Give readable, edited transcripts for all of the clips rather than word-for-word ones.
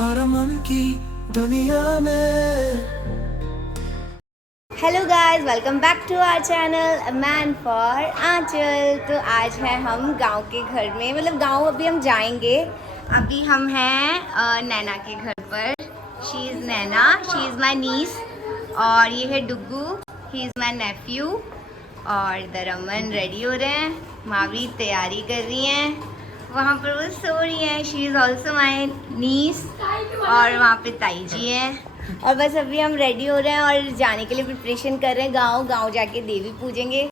और मन की दुनिया में। Hello guys, welcome back to our channel a man for Anchal. तो आज है हम गांव के घर में, मतलब गांव अभी हम जाएंगे। अभी हम हैं नैना के घर पर। She is Naina, she is my niece. और ये है Duggu, he is my nephew. और इधर अमन रेडी हो रहे हैं, मावी तैयारी कर रही हैं। वहाँ पर वो सो रही हैं, she is also my niece. और वहाँ पे ताई जी हैं। और बस अभी हम रेडी हो रहे हैं और जाने के लिए प्रिपरेशन कर रहे हैं गांव जाके देवी पूजेंगे।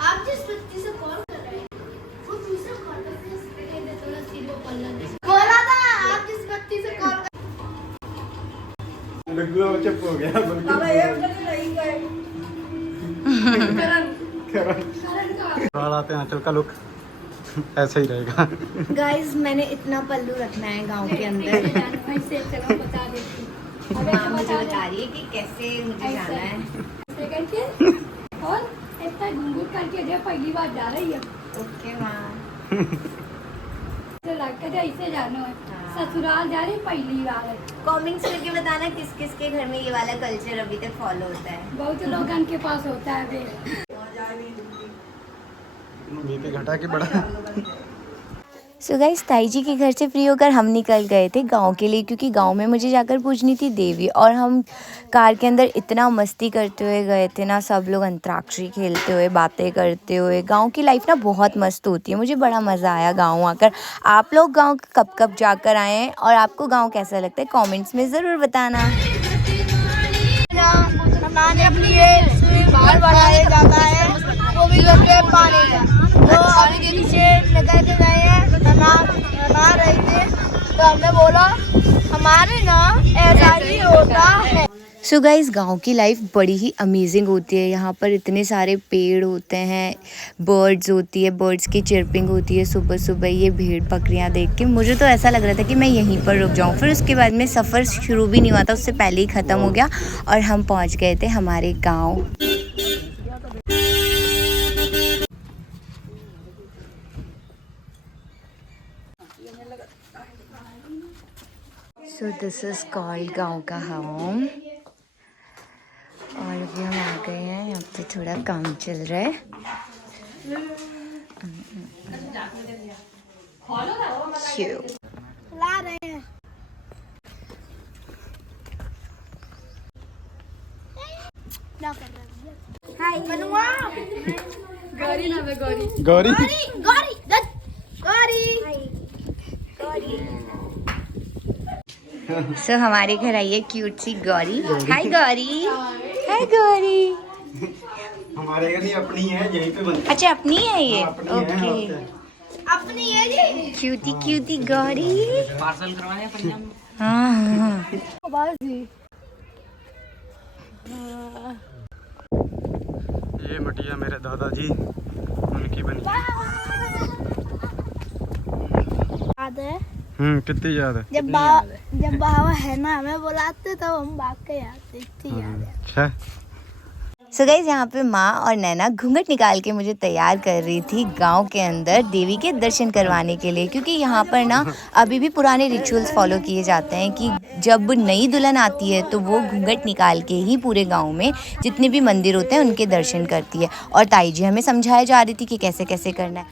आप जिस व्यक्ति से कॉल कर रहे हैं वो दूसरा कॉल थोड़ा सीधे बोला था। आप जिस व्यक्ति से कॉल चुप हो गया आते हैं आंचल का लुक ऐसा ही रहेगा। गाइस, मैंने इतना पल्लू रखना है गांव के अंदर। बता देती हूँ। माँ मुझे बता रही है कि कैसे मुझे जाना है। सेकंड के और इतना घूंघट करके जो पहली बार जा रही है। ओके माँ। लगता है ऐसे जाना है। ससुराल जा रही पहली बार है। कमेंट्स करके बताना किस किस के घर में ये वाला कल्चर अभी तक फॉलो होता है। बहुत लोगों के पास होता है बे। बीपी घटा के बड़ा। सो गाइस, ताई जी के घर से फ्री होकर हम निकल गए थे गांव के लिए, क्योंकि गांव में मुझे जाकर पूजनी थी देवी। और हम कार के अंदर इतना मस्ती करते हुए गए थे ना, सब लोग अंतराक्षरी खेलते हुए, बातें करते हुए। गांव की लाइफ ना बहुत मस्त होती है, मुझे बड़ा मज़ा आया गांव आकर। आप लोग गांव कब कब जाकर आए हैं और आपको गांव कैसा लगता है, कमेंट्स में ज़रूर बताना। बाहर बनाया जाता है, वो भी करके पानी का। तो अभी नीचे निकल के गए हैं, नहा रहे थे, तो हमने बोला हमारे ना ऐसा ही होता है। सो गाइस, गांव की लाइफ बड़ी ही अमेजिंग होती है। यहाँ पर इतने सारे पेड़ होते हैं, बर्ड्स होती है, बर्ड्स की चिरपिंग होती है सुबह सुबह। ये भेड़ बकरियाँ देख के मुझे तो ऐसा लग रहा था कि मैं यहीं पर रुक जाऊँ। फिर उसके बाद में सफ़र शुरू भी नहीं हुआ था, उससे पहले ही ख़त्म हो गया और हम पहुँच गए थे हमारे गाँव। सो दिस इज़ कॉल्ड गाँव का होम। और अभी हम आ गए हैं, यहाँ पे थोड़ा काम चल रहा है। ला रहे हैं। क्या कर रहे हैं? हाय बनवा। गौरी ना गौरी। गौरी गौरी गौरी गौरी। सो हमारे घर आई है क्यूट सी गौरी। हाय गौरी। हाय गौरी। हमारे घर नहीं, अपनी है, यहीं पे बनती अच्छा, अपनी है ये? अपनी है, ओके। अपनी है जी। Cutie cutie Gauri. पार्सल करवाने पंजाब में। हाँ। ये मटिया मेरे दादाजी उनकी बनी। याद है कितनी याद है। जब बाबा है ना हमें बुलाते तब हम भाग के आते थी। याद है। अच्छा, सो गाइस, यहाँ पे माँ और नैना घूंघट निकाल के मुझे तैयार कर रही थी गांव के अंदर देवी के दर्शन करवाने के लिए। क्योंकि यहाँ पर ना अभी भी पुराने रिचुअल्स फॉलो किए जाते हैं कि जब नई दुल्हन आती है तो वो घूंघट निकाल के ही पूरे गांव में जितने भी मंदिर होते हैं उनके दर्शन करती है। और ताई जी हमें समझाया जा रही थी कि कैसे कैसे करना है।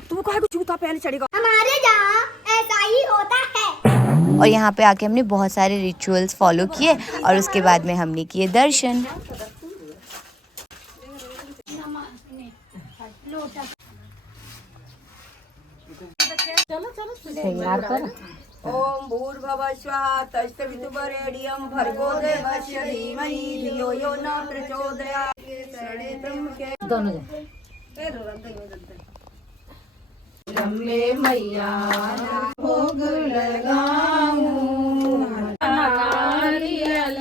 तू कहाँ जूता पहले चढ़ेगा? हमारे यहाँ ऐसा ही होता है। और यहाँ पे आके हमने बहुत सारे रिचुअल्स फॉलो किए और उसके बाद में हमने किए दर्शन। ओम भूर्भुवः स्वः तत्सवितुर्वरेण्यं भर्गो देवस्य धीमहि धियो यो न प्रचोदयात्। रम्मे मैया भोग लगाऊं, नारियल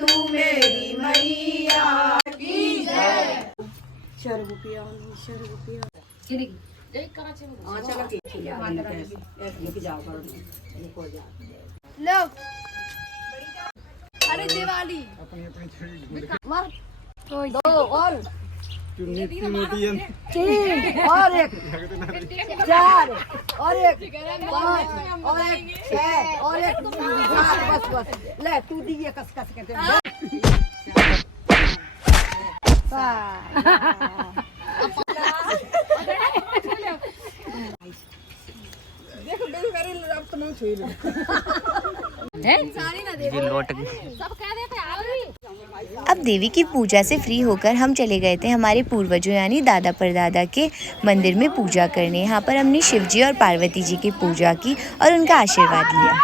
तू मेरी मैया की जय। शर्गुपिया हाँ चलो लेके जाओ लो। अरे दिवाली अपनी अपनी दो और चुन्नी 3 और 1 4 और 1 5 और 1 6 और 1 7 बस ले तू दिए कस करके देखो बेल करे अब तो मैं छुई लूं अब देवी की पूजा से फ्री होकर हम चले गए थे हमारे पूर्वजों यानी दादा परदादा के मंदिर में पूजा करने। यहाँ पर हमने शिव जी और पार्वती जी की पूजा की और उनका आशीर्वाद लिया।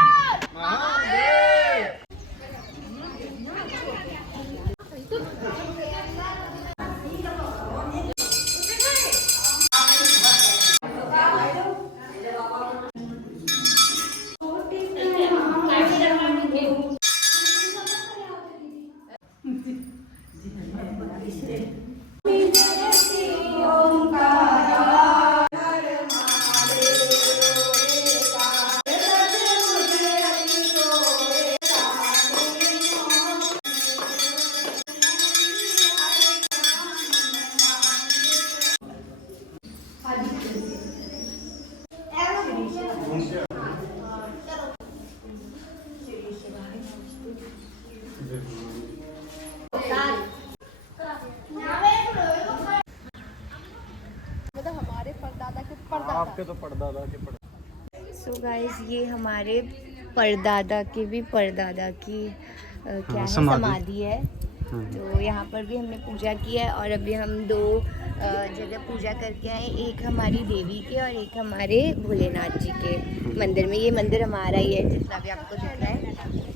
आपके तो परदादा के सो गाइस ये हमारे परदादा के भी परदादा की क्या है समाधि है। तो यहाँ पर भी हमने पूजा की है और अभी हम 2 जगह पूजा करके आए, एक हमारी देवी के और एक हमारे भोलेनाथ जी के मंदिर में। ये मंदिर हमारा ही है जितना भी आपको दिख रहा है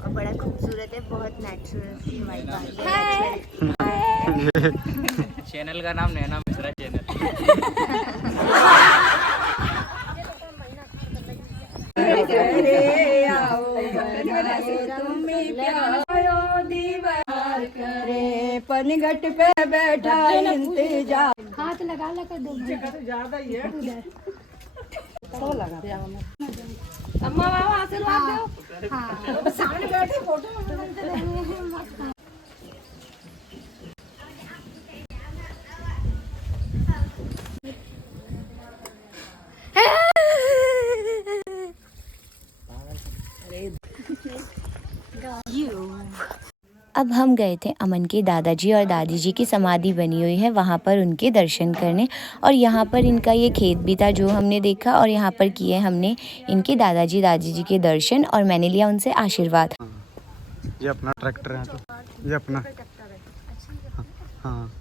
और बड़ा खूबसूरत है, बहुत नेचुरल वाइब आ रही है। चैनल का नाम नैना मिश्रा चैनल। पनघट पे बैठा इंतजार हाथ लगा लगा दो ज्यादा ही है तो लगा अम्मा बाबा आशीर्वाद दो। हाँ सामने बैठे फोटो अब हम गए थे अमन के दादाजी और दादी जी की समाधि बनी हुई है वहाँ पर उनके दर्शन करने। और यहाँ पर इनका ये खेत भी था जो हमने देखा और यहाँ पर किए हमने इनके दादाजी दादी जी के दर्शन और मैंने लिया उनसे आशीर्वाद। ये अपना ट्रैक्टर है तो ये अपना हाँ।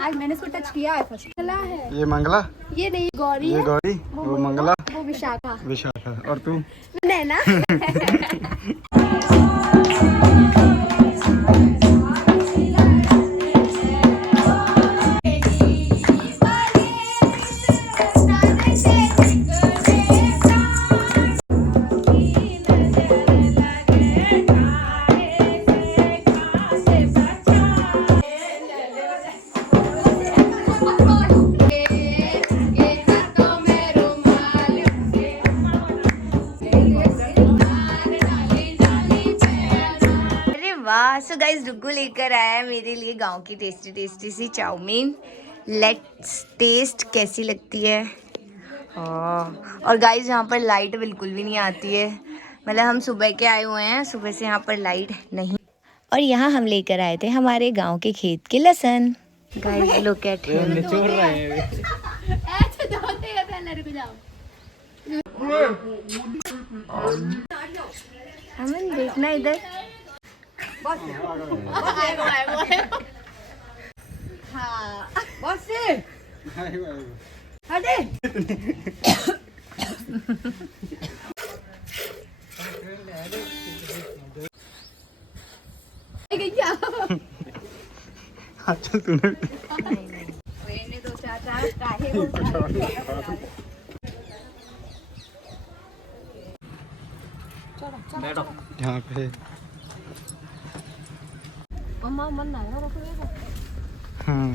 आज मैंने इसको टच किया है फर्स्ट है। ये मंगला, ये नहीं गौरी ये है, गौरी, वो मंगला, वो विशाखा विशाखा और तू नैना। सो गाइस डुग्गू लेकर आया है मेरे लिए गांव की टेस्टी टेस्टी सी चाउमीन। लेट्स टेस्ट कैसी लगती है। और गाइस यहाँ पर लाइट बिल्कुल भी नहीं आती है, मतलब हम सुबह के आए हुए हैं, सुबह से यहाँ पर लाइट नहीं। और यहाँ हम लेकर आए थे हमारे गांव के खेत के लहसुन। गाइस लुक एट हिम, निचोड़ रहे हैं। ऐसे धोते हैं पहले रुक जाओ। अमन देखना इधर। हाँ बस हटे चल तूने दो चाचा काहे बैठो। यहाँ पे अम्मा मन ना हाँ।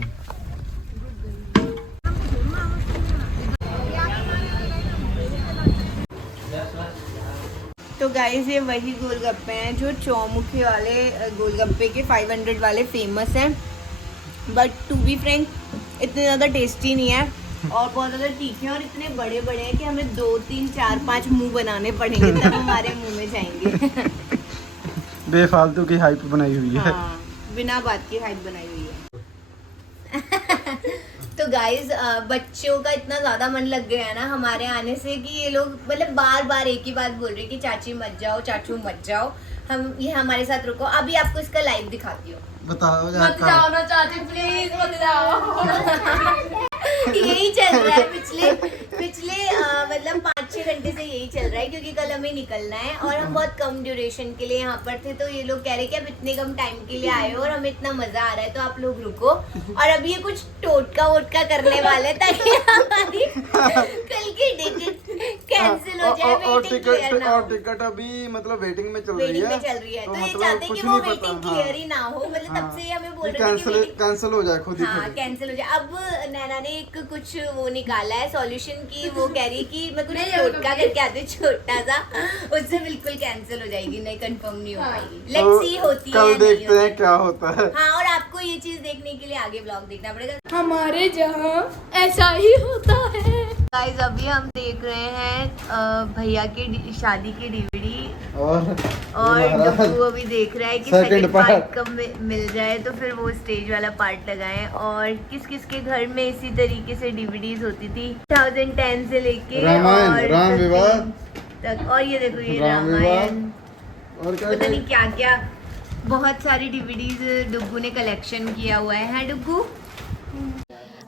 तो गाइस ये वही गोलगप्पे हैं जो चौमुखी वाले गोलगप्पे के 500 वाले फेमस हैं। बट टू बी फ्रैंक इतने ज़्यादा टेस्टी नहीं है और बहुत ज़्यादा तीखे हैं और इतने बड़े बड़े हैं कि हमें 2 3 4 5 मुंह बनाने पड़ेंगे तब हमारे मुंह में जाएंगे। बेफालतू की हाइप बनाई हुई है। हाँ, बिना बात की हाइप बनाई हुई है। तो गाइज बच्चों का इतना ज़्यादा मन लग गया है ना हमारे आने से कि ये लोग मतलब बार बार एक ही बात बोल रहे हैं कि चाची मत जाओ, चाचू मत जाओ, हम ये हमारे साथ रुको। अभी आपको इसका लाइव दिखाती हूँ। बताओ मत जाओ ना चाची, प्लीज मत जाओ। यही चल रहा है पिछले मतलब 5-6 घंटे से यही चल रहा है क्योंकि कल हमें निकलना है और हम बहुत कम ड्यूरेशन के लिए यहाँ पर थे। तो ये लोग कह रहे कि अब इतने कम टाइम के लिए आए हो और हमें इतना मजा आ रहा है तो आप लोग रुको। और अभी ये कुछ टोटका वोटका करने वाले ताकि हमारी कल की टिकट कैंसिल हो जाए, वेटिंग क्लियर ना हो। और टिकट अभी मतलब वेटिंग में चल वेटिंग में चल रही है तो ये चाहते हैं कि वो वेटिंग क्लियर ही ना हो। मतलब तब से हमें बोल रहे थे कि कैंसिल हो जाए खुद ही हाँ कैंसिल हो जाए। अब नैना ने एक कुछ वो निकाला है सॉल्यूशन की, वो कह रही कि मैं कुछ टोटका करके आती हूँ छोटा सा, उससे बिल्कुल कैंसिल हो जाएगी, नहीं कंफर्म नहीं हो पाएगी। लेट्स सी होती है कल नहीं देखते होती। हैं क्या होता है। हाँ और आपको ये चीज देखने के लिए आगे ब्लॉग देखना पड़ेगा। हमारे जहाँ ऐसा ही होता है। गाइस अभी हम देख रहे हैं भैया की शादी की डीवीडी और डब्बू अभी देख रहा है कि सेकंड पार्ट कब मिल जाए तो फिर वो स्टेज वाला पार्ट लगाएं। और किस किस के घर में इसी तरीके से डीवीडीज होती थी 2010 से लेके रामायण, राम विवाह तक। और ये देखो ये राम विवाह रामायण और क्या पता नहीं क्या क्या बहुत सारी डीवीडीज डुग्गू ने कलेक्शन किया हुआ है डुग्गू।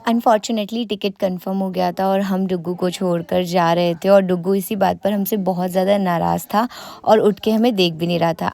अनफॉर्चुनेटली टिकट कंफर्म हो गया था और हम डुग्गू को छोड़कर जा रहे थे और डुग्गू इसी बात पर हमसे बहुत ज़्यादा नाराज़ था और उठ के हमें देख भी नहीं रहा था।